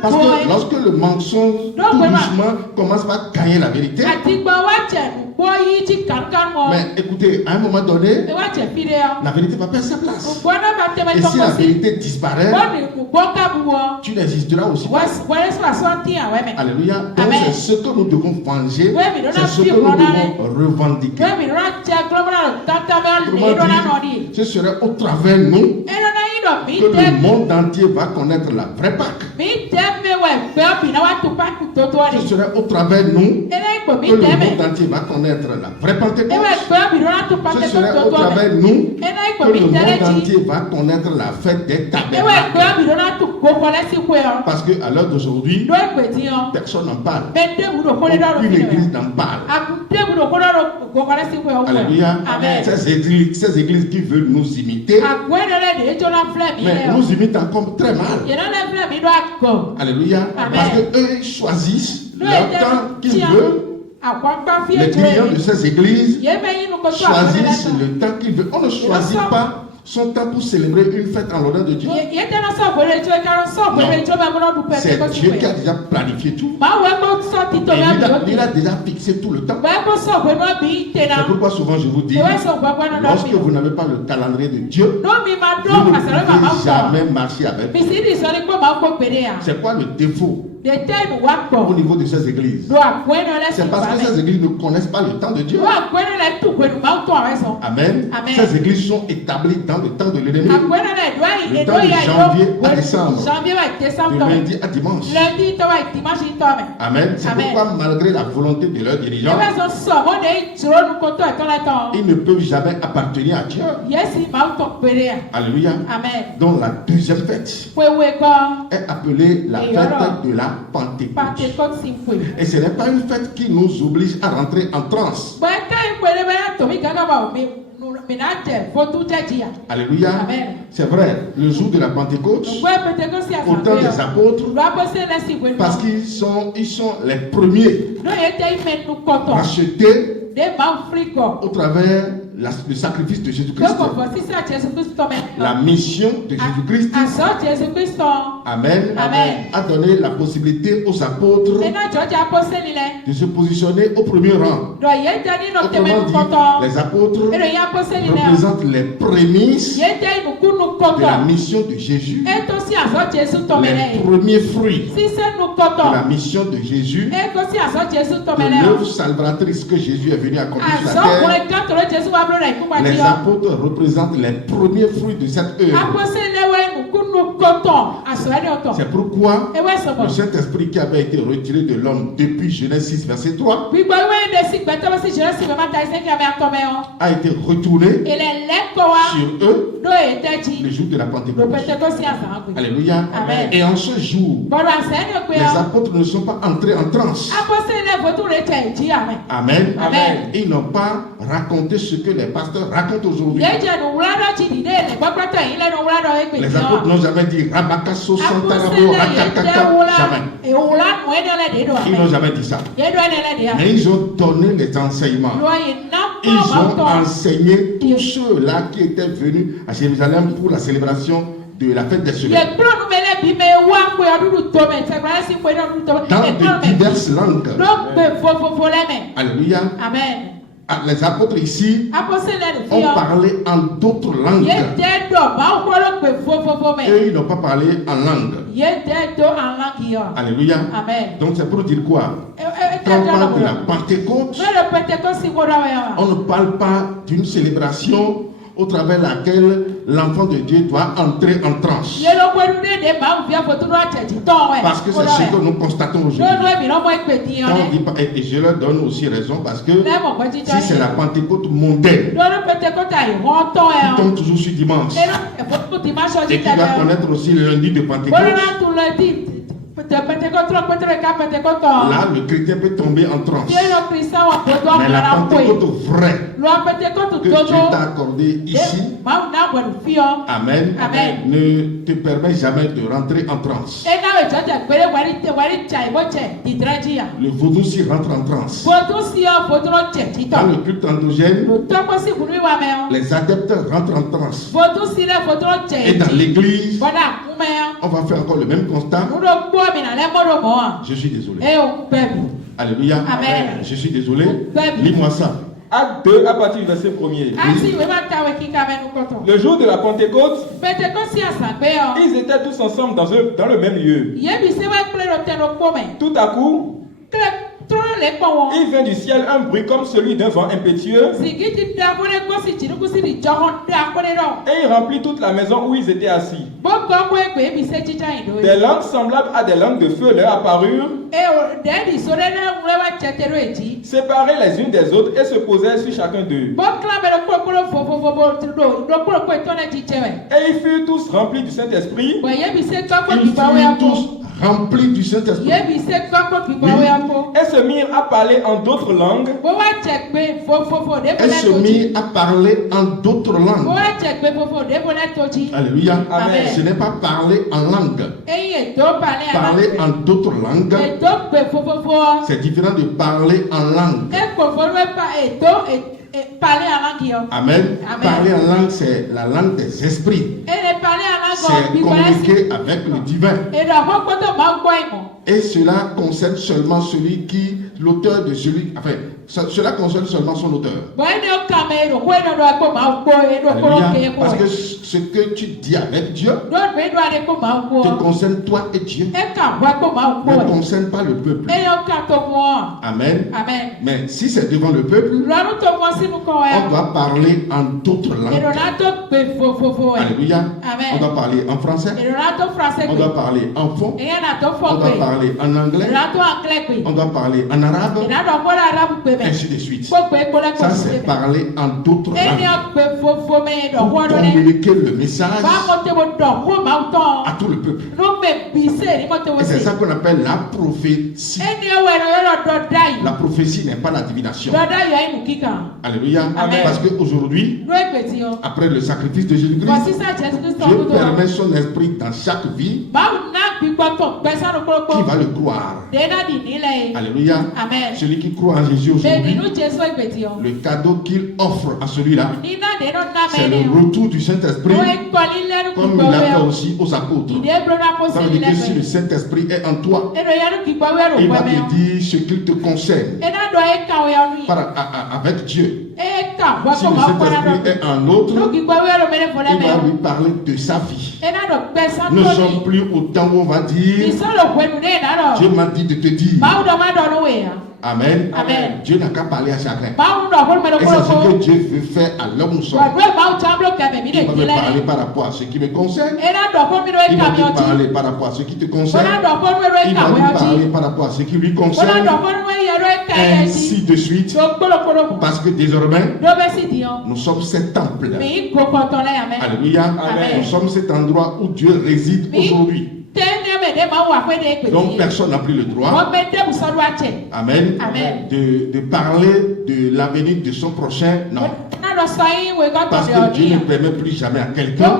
Parce que lorsque le mensonge tout doucement commence par gagner la vérité, mais écoutez, à un moment donné, la vérité va perdre sa place. Et si la vérité disparaît, tu n'existeras aussi pas. Alléluia. Donc c'est ce que nous devons venger, c'est ce que nous devons revendiquer. Ce serait au travers de nous que le monde entier va connaître la vraie Pâque. Ce serait au travers de nous que le monde entier va connaître la vraie Pentecôte. Ce serait au travers de nous que le monde entier va connaître la fête des tabernacles. Parce qu'à l'heure d'aujourd'hui, personne n'en parle. Aucune église n'en parle. Alléluia. Ces églises qui veulent nous imiter, mais nous imitent encore très mal. Alléluia. Parce qu'eux choisissent leur temps qu'ils veulent. Les clients de ces églises choisissent le temps qu'ils veulent. On ne choisit pas son temps pour célébrer une fête en l'honneur de Dieu. Non. C'est Dieu qui a déjà planifié tout. Et il a déjà fixé tout le temps. C'est pourquoi souvent je vous dis, lorsque vous n'avez pas le calendrier de Dieu, vous ne pouvez jamais marcher avec Dieu. C'est quoi le défaut au niveau de ces églises? C'est parce que ces églises ne connaissent pas le temps de Dieu. Amen. Ces églises sont établies dans le temps de l'ennemi. Le temps de janvier à décembre. De lundi à dimanche. Amen. C'est pourquoi malgré la volonté de leurs dirigeants, ils ne peuvent jamais appartenir à Dieu. Alléluia. Donc la deuxième fête est appelée la fête de la Pentecôte. Et ce n'est pas une fête qui nous oblige à rentrer en transe. Alléluia. C'est vrai, le jour de la Pentecôte, au temps des apôtres, parce qu'ils sont les premiers rachetés au travers le sacrifice de Jésus-Christ. La mission de Jésus-Christ, Amen, a donné la possibilité aux apôtres de se positionner au premier rang. Autrement dit, les apôtres représentent les prémices de la mission de Jésus, les premiers fruits de la mission de Jésus, de l'œuvre salvatrice que Jésus est venu accomplir sur la terre. Les apôtres représentent les premiers fruits de cette œuvre. C'est pourquoi le Saint-Esprit qui avait été retiré de l'homme depuis Genèse 6, verset 3, a été retourné sur eux le jour de la Pentecôte. Alléluia. Amen. Et en ce jour, les apôtres ne sont pas entrés en transe. Amen. Amen. Ils n'ont pas raconté ce que les pasteurs racontent aujourd'hui. Les apôtres n'ont jamais dit Rabakaso Santarabo Rakakaka. Jamais. Ils n'ont jamais dit ça. Mais ils ont donné les enseignements. Ils ont enseigné tous ceux-là qui étaient venus à Jérusalem pour la célébration de la fête des semaines. Dans de diverses langues. Alléluia. Amen. Les apôtres ici ont parlé en d'autres langues. Et ils n'ont pas parlé en langue. Alléluia. Amen. Donc c'est pour dire quoi? Quand on parle de la Pentecôte, on ne parle pas d'une célébration au travers laquelle l'enfant de Dieu doit entrer en transe. Parce que c'est ce que nous constatons aujourd'hui. Et je leur donne aussi raison parce que si c'est la Pentecôte mondaine, qui tombe toujours sur dimanche, et qui doit connaître aussi le lundi de Pentecôte, là, le chrétien peut tomber en transe. Mais la Pentecôte vraie que Dieu t'a accordée ici, Amen, ne te permet jamais de rentrer en transe. Le vaudou s'y rentre en transe. Dans le culte endogène, les adeptes rentrent en transe. Et dans l'église, on va faire encore le même constat. Je suis désolé. Alléluia. Amen. Je suis désolé. Lis-moi ça. Acte 2 à partir du verset 1er. Le jour de la Pentecôte, ils étaient tous ensemble dans le même lieu. Tout à coup, Il vient du ciel un bruit comme celui d'un vent impétueux. Et il remplit toute la maison où ils étaient assis. Des langues semblables à des langues de feu leur apparurent, séparées les unes des autres et se posèrent sur chacun d'eux. Et ils furent tous remplis du Saint-Esprit. Remplis du Saint-Esprit. Et se mirent à parler en d'autres langues. Alléluia. Amen. Ce n'est pas parler en langue. Parler en d'autres langues, c'est différent de parler en langue. Amen. Parler en langue, c'est la langue des esprits. C'est communiquer avec le divin. Et cela concerne seulement celui qui, l'auteur de celui, enfin, cela concerne seulement son auteur. Alléluia. Parce que ce que tu dis avec Dieu te concerne toi et Dieu. Ne concerne pas le peuple. Amen. Mais si c'est devant le peuple, on doit parler en d'autres langues. Alléluia. On doit parler en français. On doit parler en fond. On doit parler en anglais. On doit parler en arabe. Ainsi de suite. Ça, c'est parler en d'autres langues. Pour communiquer le message à tout le peuple. Et c'est ça qu'on appelle la prophétie. La prophétie n'est pas la divination. Alléluia. Amen. Parce qu'aujourd'hui, après le sacrifice de Jésus-Christ, Dieu permet son esprit dans chaque vie qui va le croire. Alléluia. Amen. Celui qui croit en Jésus aujourd'hui, le cadeau qu'il offre à celui-là, c'est le retour du Saint-Esprit, comme il l'a fait aussi aux apôtres. Ça veut dire que si le Saint-Esprit est en toi, il va te dire ce qu'il te concerne avec Dieu. Si le Saint-Esprit est un autre, il va lui parler de sa vie. Nous ne sommes plus au temps où on va dire Dieu m'a dit de te dire. Amen. Amen. Dieu n'a qu'à parler à chacun. Et c'est ce que Dieu veut faire à l'homme où nous sommes. Il va me parler par rapport à ce qui me concerne. Il va me parler par rapport à ce qui te concerne. Il va me parler par rapport à ce qui lui concerne. Ainsi de suite. Parce que désormais, nous sommes cet temple. Alléluia. Amen. Nous sommes cet endroit où Dieu réside aujourd'hui. Donc personne n'a plus le droit, amen, de parler de l'avenir de son prochain, non. Parce que Dieu ne permet plus jamais à quelqu'un de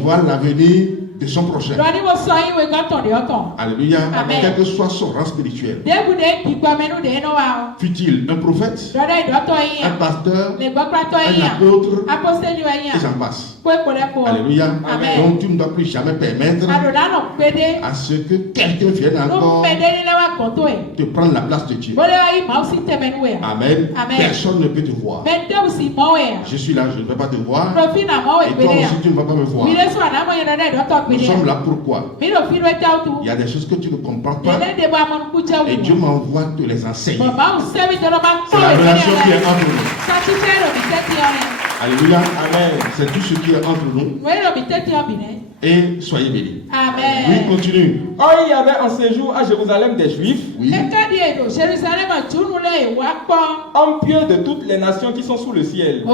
voir l'avenir de son prochain. Alléluia. Amen. Quel que soit son rang spirituel. Fut-il un prophète, un pasteur, un apôtre, et j'en passe. Alléluia. Amen. Donc tu ne dois plus jamais permettre à ce que quelqu'un vienne encore te prendre la place de Dieu. Amen. Personne ne peut te voir. Je suis là, je ne peux pas te voir. Et toi aussi, tu ne vas pas me voir. Nous sommes là pourquoi? Il y a des choses que tu ne comprends pas. Et Dieu m'envoie te les enseigner. C'est la relation qui est entre nous. Alléluia. Amen. C'est tout ce qui est entre nous. Et soyez bénis. Amen. Oui, continue. Or, il y avait en séjour à Jérusalem des Juifs, Oui. hommes pieux de toutes les nations qui sont sous le ciel.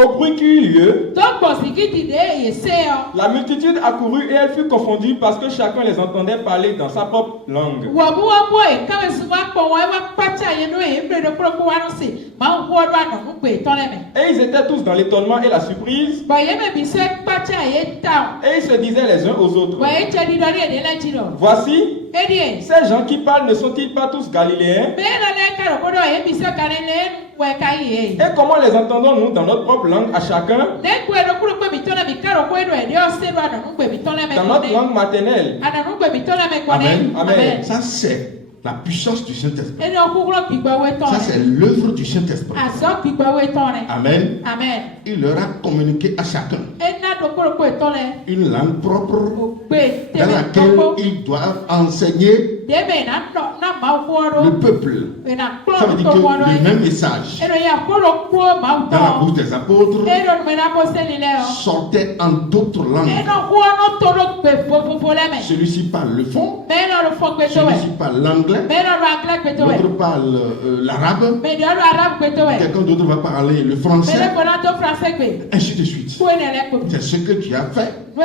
Au bruit qui eut lieu, la multitude accourut et elle fut confondue parce que chacun les entendait parler dans sa propre langue. Et ils étaient tous dans l'étonnement et la surprise. Et ils se disaient les uns aux autres, voici, ces gens qui parlent ne sont-ils pas tous galiléens? Et comment les entendons-nous dans notre propre langue à chacun, dans notre langue maternelle? Amen. Amen. Ça, c'est la puissance du Saint-Esprit. Ça, c'est l'œuvre du Saint-Esprit. Amen. Amen. Il leur a communiqué à chacun une langue propre dans laquelle ils doivent enseigner le peuple. Ça veut dire que le même message dans la bouche des apôtres sortait en d'autres langues. Celui-ci parle le fond, celui-ci parle l'anglais, l'autre parle l'arabe, quelqu'un d'autre va parler le français, ainsi de suite. C'est ce que tu as fait le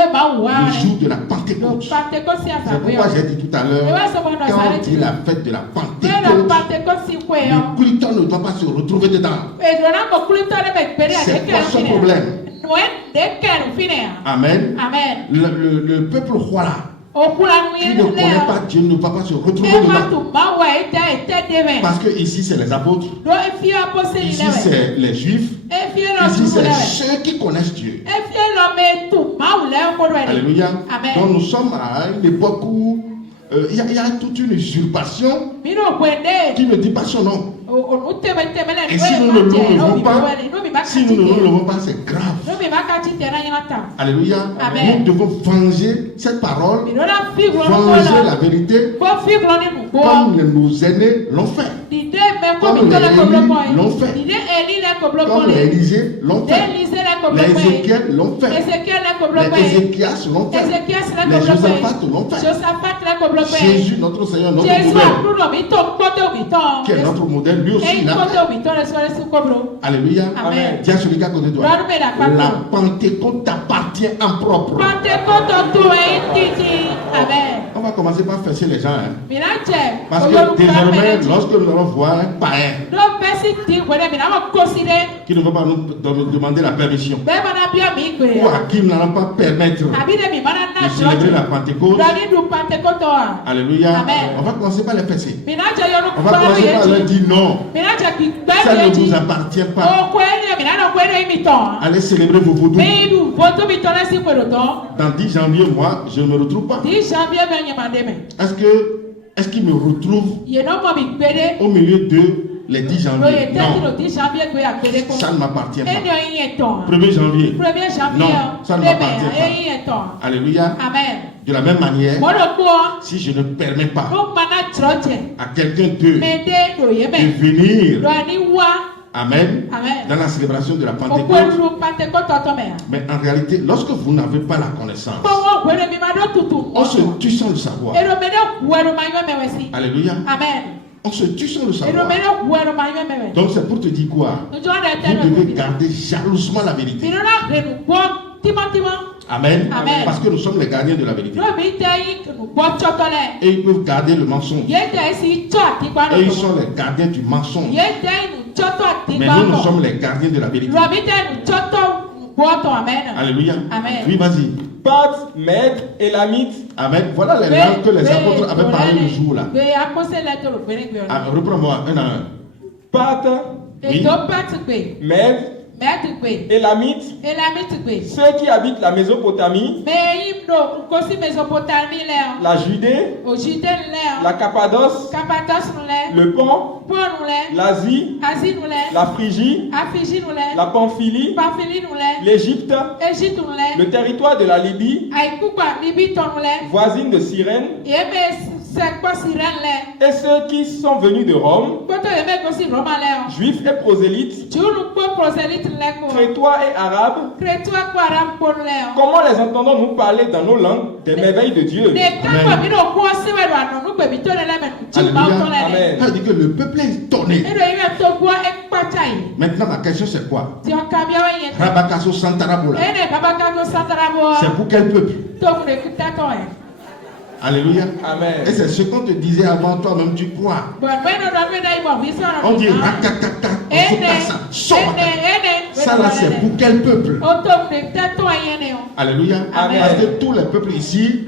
jour de la Pentecôte. C'est pourquoi j'ai dit tout à l'heure, quand il est la fête de la Pentecôte, le culteur ne doit pas se retrouver dedans. C'est pas son problème. Amen. Le peuple roi là, qui ne connaît pas Dieu, ne va pas se retrouver dedans. Parce que ici c'est les apôtres, ici c'est les juifs, ici c'est ceux qui connaissent Dieu. Alléluia. Donc nous sommes à une époque où il y a toute une usurpation qui ne dit pas son nom. Et si nous ne le levons pas, c'est grave. Alléluia. Nous devons venger cette parole, venger la vérité, comme nos aînés l'ont fait, comme les Élie l'ont fait, comme les Élisée l'ont fait, les Ézéchiel l'ont fait, les Ézéchias l'ont fait, les Josaphat l'ont fait. Jésus, notre Seigneur, notre modèle, qui est notre modèle, lui aussi il a fait. Alléluia. Amen. Dis à celui qui a côté de toi, la Pentecôte t'appartient en propre. On va commencer par fesser les gens. Parce que désormais, lorsque nous allons voir un païen qui ne veut pas nous demander la permission, ou à qui nous n'allons pas permettre de célébrer la Pentecôte, alléluia, on va commencer par les fesser. On va commencer par leur dire non, ça ne vous appartient pas. Allez célébrer vos vaudous. Dans 10 janvier, moi, je ne me retrouve pas. Est-ce qu'il me retrouve au milieu de les 10 janvier? Non. Ça ne m'appartient pas. 1er janvier. Non, ça ne m'appartient pas. Alléluia. De la même manière, si je ne permets pas à quelqu'un de venir, amen, dans la célébration de la Pentecôte, mais en réalité, lorsque vous n'avez pas la connaissance, on se tue sans le savoir. Alléluia. On se tue sans le savoir. Donc c'est pour te dire quoi? Vous devez garder jalousement la vérité. Amen. Parce que nous sommes les gardiens de la vérité. Et ils peuvent garder le mensonge. Et ils sont les gardiens du mensonge. Mais nous sommes les gardiens de la vérité. Alléluia. Oui, vas-y. Pâte, Mède, Élamite. Amen. Voilà les langues que les apôtres avaient parlé le jour là. Reprends-moi un à un. Pâte, oui. Mède, Élamite, ceux qui habitent la Mésopotamie, la Judée, la Cappadoce, le Pont, l'Asie, la Phrygie, la Pamphylie, l'Égypte, le territoire de la Libye, voisine de Cyrène, et ceux qui sont venus de Rome, juifs et prosélytes, crétois et arabes. Comment les entendons-nous parler dans nos langues des merveilles de Dieu? Amen. Amen. Ça veut dire que le peuple est étonné. Maintenant, ma question c'est quoi? Rabakaso Santarabola. C'est pour quel peuple? Alléluia. Amen. Et c'est ce qu'on te disait avant, toi-même tu crois. On dit rakakaka, ça là c'est pour quel peuple? Alléluia. Amen. Parce que tous les peuples ici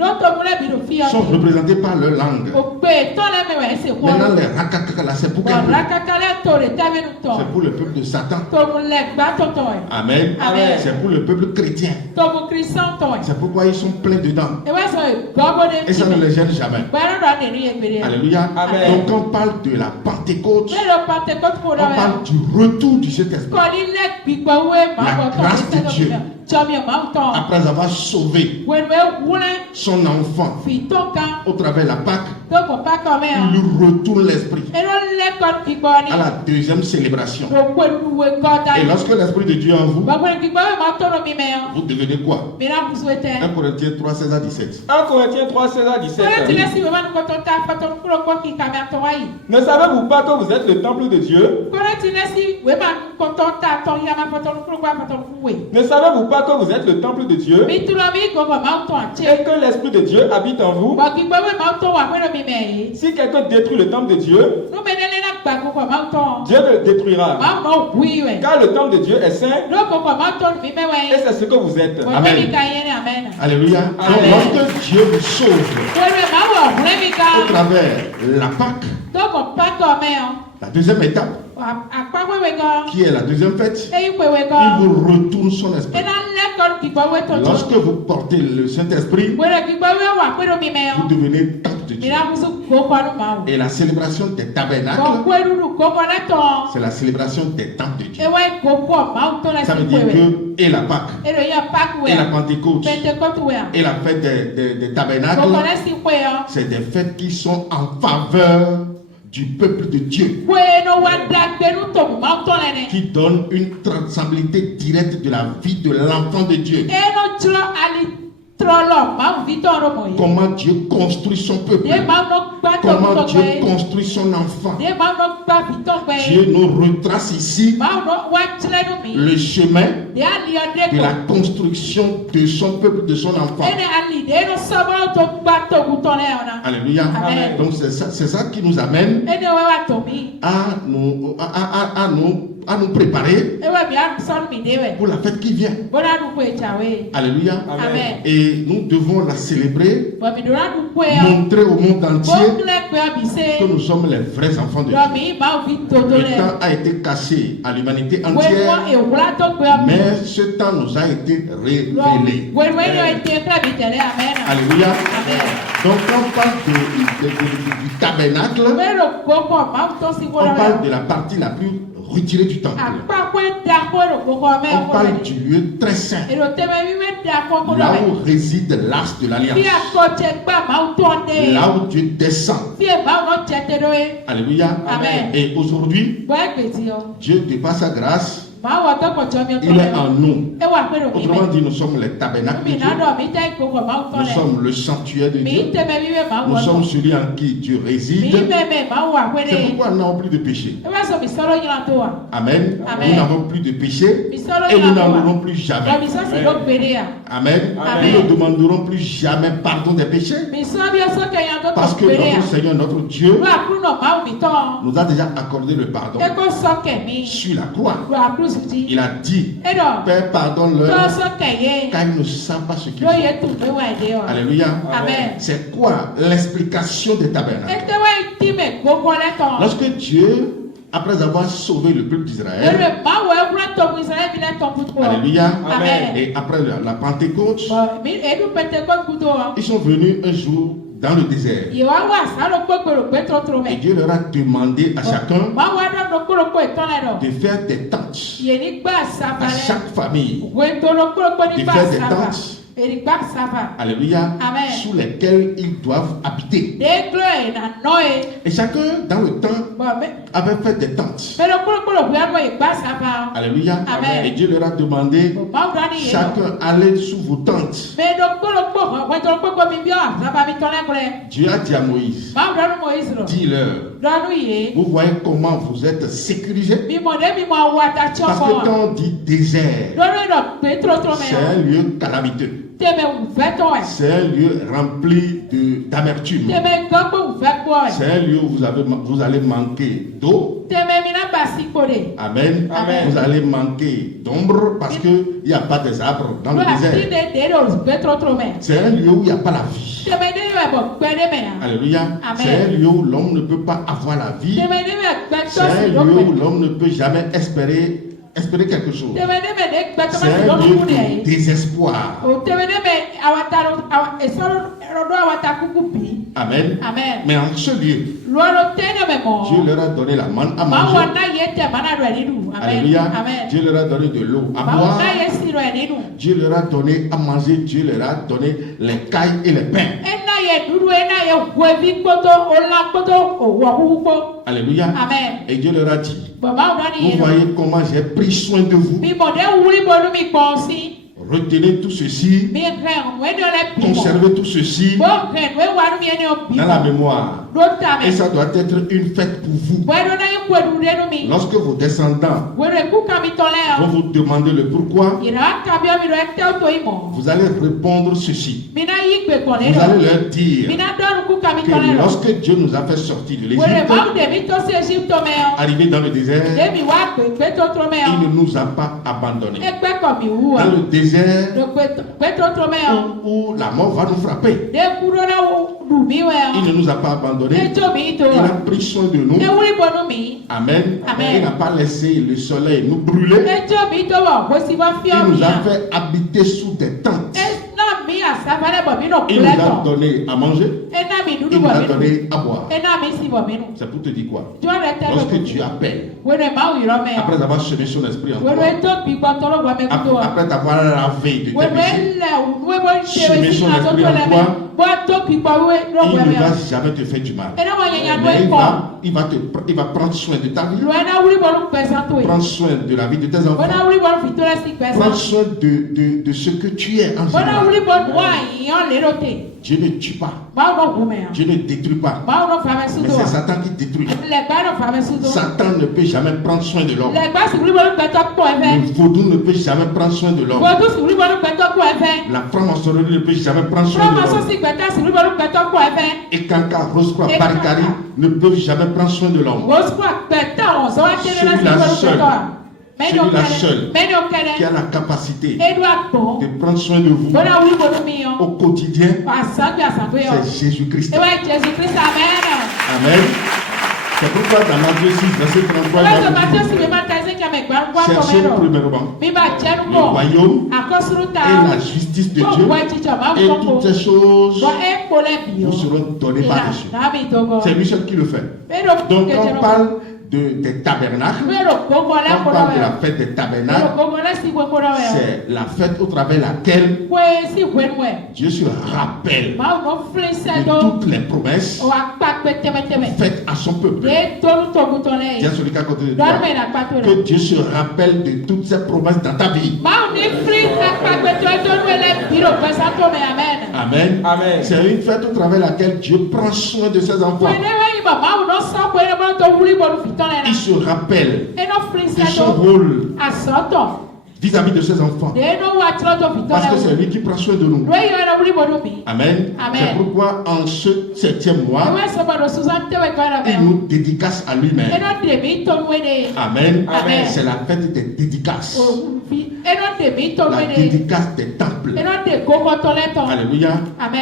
sont représentés par leur langue. Maintenant les rakakaka là c'est pour quel peuple? C'est pour le peuple de Satan. Amen. Amen. C'est pour le peuple chrétien. C'est pourquoi ils sont pleins dedans. Et ça ne les gêne jamais. Alléluia. Amen. Donc quand on parle de la Pentecôte, on parle du retour du Saint-Esprit. La grâce de Dieu, après avoir sauvé son enfant au travers de la Pâque, il lui retourne l'esprit à la deuxième célébration. Et lorsque l'Esprit de Dieu est en vous, vous devenez quoi? 1 Corinthiens 3, 16 à 17. 1 Corinthiens 3, 16 à 17. Ne savez-vous pas que vous êtes le temple de Dieu? Ne savez-vous pas que vous êtes le temple de Dieu et que l'Esprit de Dieu habite en vous? Si quelqu'un détruit le temple de Dieu, Dieu le détruira. Car le temple de Dieu est saint et c'est ce que vous êtes. Amen. Alléluia. Donc, lorsque Dieu vous sauve au travers la Pâque, la deuxième étape, qui est la deuxième fête, il vous retourne son esprit. Lorsque vous portez le Saint-Esprit, vous devenez temple de Dieu. Et la célébration des tabernacles, c'est la célébration des temples de Dieu. Ça veut dire que et la Pâque, et la Pentecôte, et la fête des tabernacles, c'est des fêtes qui sont en faveur du peuple de Dieu, qui donne une traçabilité directe de la vie de l'enfant de Dieu. Comment Dieu construit son peuple, comment Dieu construit son enfant. Dieu nous retrace ici le chemin de la construction de son peuple, de son enfant. Alléluia. Amen. Donc c'est ça qui nous amène à nous préparer pour la fête qui vient. Alléluia. Amen. Et nous devons la célébrer, montrer au monde entier que nous sommes les vrais enfants de Dieu. Le temps a été caché à l'humanité entière, mais ce temps nous a été révélé. Alléluia. Donc quand on parle du tabernacle, on parle de la partie la plus retirée du temple. On parle du lieu très saint, là où réside l'arche de l'alliance, là où Dieu descend. Alléluia. Amen. Et aujourd'hui, Dieu, de par sa grâce, il est en nous. Autrement dit, nous sommes les tabernacles de Dieu. Nous sommes le sanctuaire de Dieu. Nous sommes celui en qui Dieu réside. C'est pourquoi nous n'avons plus de péché. Amen. Nous n'avons plus de péché et nous n'en aurons plus jamais. Amen. Nous ne demanderons plus jamais pardon des péchés, parce que notre Seigneur, notre Dieu, nous a déjà accordé le pardon sur la croix. Il a dit, Père, pardonne-leur, car ils ne savent pas ce qu'ils font. Alléluia. Amen. C'est quoi l'explication des tabernacles? Lorsque Dieu, après avoir sauvé le peuple d'Israël, alléluia, Amen. Et après la Pentecôte, ils sont venus un jour dans le désert. Et Dieu leur a demandé à chacun de faire des tentes. À chaque famille, de faire des tentes. Alléluia. Amen. Sous lesquels ils doivent habiter. Et chacun dans le temps avait fait des tentes. Alléluia. Amen. Et Dieu leur a demandé, chacun allait sous vos tentes. Dieu a dit à Moïse, dis-leur, vous voyez comment vous êtes sécurisés? Parce que quand on dit désert, c'est un lieu calamiteux. C'est un lieu rempli d'amertume. C'est un lieu où vous allez manquer d'eau. Amen. Amen. Vous allez manquer d'ombre parce qu'il n'y a pas des arbres dans le désert. C'est un lieu où il n'y a pas la vie. Alléluia. C'est un lieu où l'homme ne peut pas avoir la vie. C'est un lieu où l'homme ne peut jamais espérer quelque chose. C'est un lieu de désespoir. Amen. Amen. Mais en ce lieu, Dieu leur a donné la manne à manger. Alléluia. Dieu leur a donné de l'eau à boire. Dieu leur a donné à manger. Dieu leur a donné les cailles et les pains. Alléluia. Et Dieu leur a dit, vous voyez comment j'ai pris soin de vous. Retenez tout ceci, conservez tout ceci dans la mémoire. Et ça doit être une fête pour vous. Lorsque vos descendants vont vous demander le pourquoi, vous allez répondre ceci. Vous allez leur dire que lorsque Dieu nous a fait sortir de l'Égypte, arrivé dans le désert, il ne nous a pas abandonnés. Dans le désert, où la mort va nous frapper, il ne nous a pas abandonnés. Il a pris soin de nous. Amen. Il n'a pas laissé le soleil nous brûler. Il nous a fait habiter sous des tentes. Il nous a donné à manger. Il nous a donné à boire. C'est pour te dire quoi? Lorsque Dieu appelle, après avoir semé son esprit en toi, après t'avoir lavé de tes péchés, semé son esprit en toi, il ne va jamais te faire du mal. Mais il va prendre soin de ta vie, prendre soin de la vie de tes enfants, prendre soin de ce que tu es en général. Dieu ne tue pas. Dieu ne détruit pas. Mais c'est Satan qui détruit. Satan ne peut jamais prendre soin de l'homme. Le vaudou ne peut jamais prendre soin de l'homme. La franc-maçonnerie ne peut jamais prendre soin de l'homme. Et Kanka, Roscoe, Barikari ne peuvent jamais prendre soin de l'homme. Celui-là seul qui a la capacité de prendre soin de vous au quotidien, c'est Jésus-Christ. Amen. C'est pourquoi dans Matthieu 6, verset 33, cherchez premièrement le royaume et la justice de Dieu, et toutes ces choses vous seront données par-dessus. C'est lui seul qui le fait. Donc quand on parle des tabernacles, quand on parle de la fête des tabernacles, c'est la fête au travers laquelle Dieu se rappelle de toutes les promesses faites à son peuple. Dis à celui qui a côté de toi que Dieu se rappelle de toutes ces promesses dans ta vie. Amen. Amen. C'est une fête au travers laquelle Dieu prend soin de ses enfants. Il se rappelle de son rôle vis-à-vis de ses enfants. Parce que c'est lui qui prend soin de nous. Amen. C'est pourquoi en ce 7e mois, il nous dédicace à lui-même. Amen. C'est la fête des dédicaces. La dédicace des temples. Alléluia.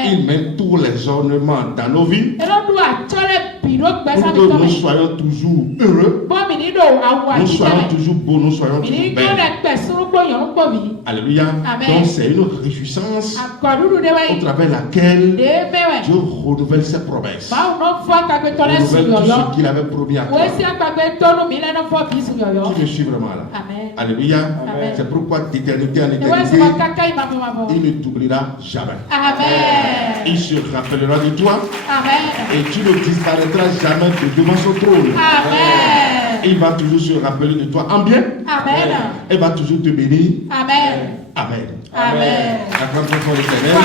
Il met tous les ornements dans nos vies pour que nous soyons toujours heureux, nous soyons toujours beaux, nous soyons toujours belles. Alléluia. Donc c'est une réjouissance au travers laquelle Dieu renouvelle ses promesses. Renouvelle tout ce qu'il avait promis à toi. Qui me suit vraiment là? Alléluia. C'est pourquoi d'éternité en éternité, il ne t'oubliera jamais. Amen. Il se rappellera de toi. Amen. Et tu ne disparaîtras jamais de devant son trône. Amen. Il va toujours se rappeler de toi en bien. Amen. Il va toujours te bénir. Amen. Amen. Amen. Acclame ton nom, l'Éternel.